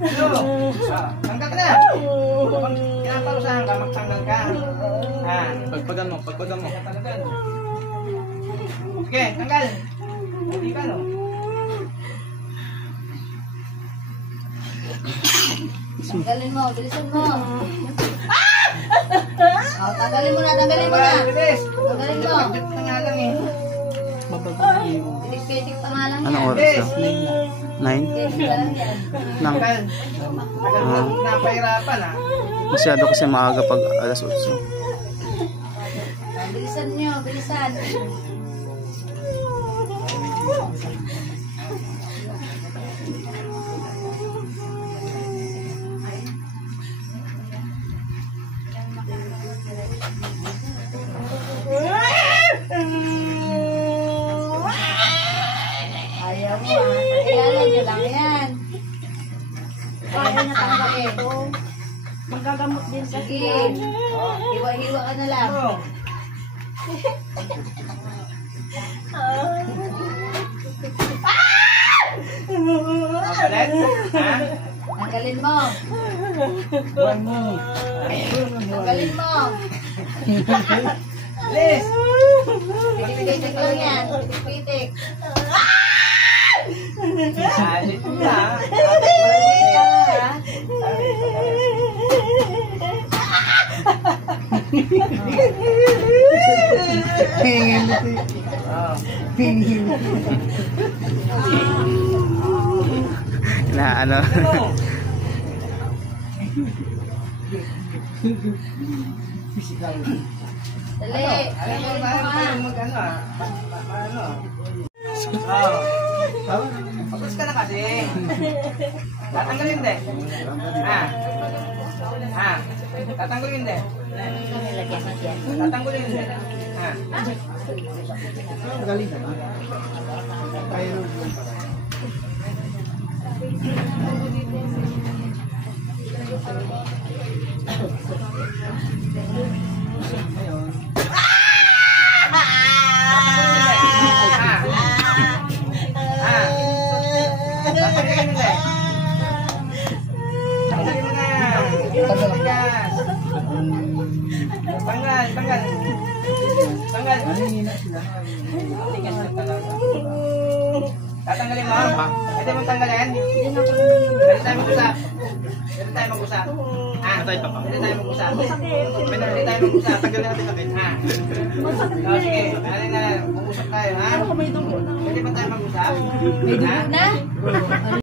Tanggal ka na. Kung pinaparusahan ka, magtanggal ka. Pagpagan mo. Sige, tanggal. Hindi ka, no? Tanggalin mo, bilisan mo. Tanggalin mo na. Bilis. Tanggalin mo. Pagkat na nga lang eh. Pitik pa nga lang yan. Anong oras yun? 9? Pitik pa lang yan. Nang, Tagal mo napahirapan ha. masyado kasi maaga pag alas 8. Bilisan nyo, bilisan. Ayaw mo Kailangan nyo lang yan. Kaya na tanggalin. Magagamot din sa skin. Hiwa-hiwa ka na lang. Tanggalin mo. Tanggalin mo. Bilis. Pitik lang yan. Pitik. Alit na. Na ano? Dali. Pagkas ka na kasi. Tatanggalin din. Tatanggalin din. Tatanggalin din. Tanggal. Tatanggalin mo? Pwede mong tanggalin? Pwede tayo mag-usap. Pwede tayo mag-usap. Pwede tayo mag-usap. Tanggalin natin natin. Sige, alin na. Mag-usap tayo, ha? Pwede ba tayo mag-usap? Na?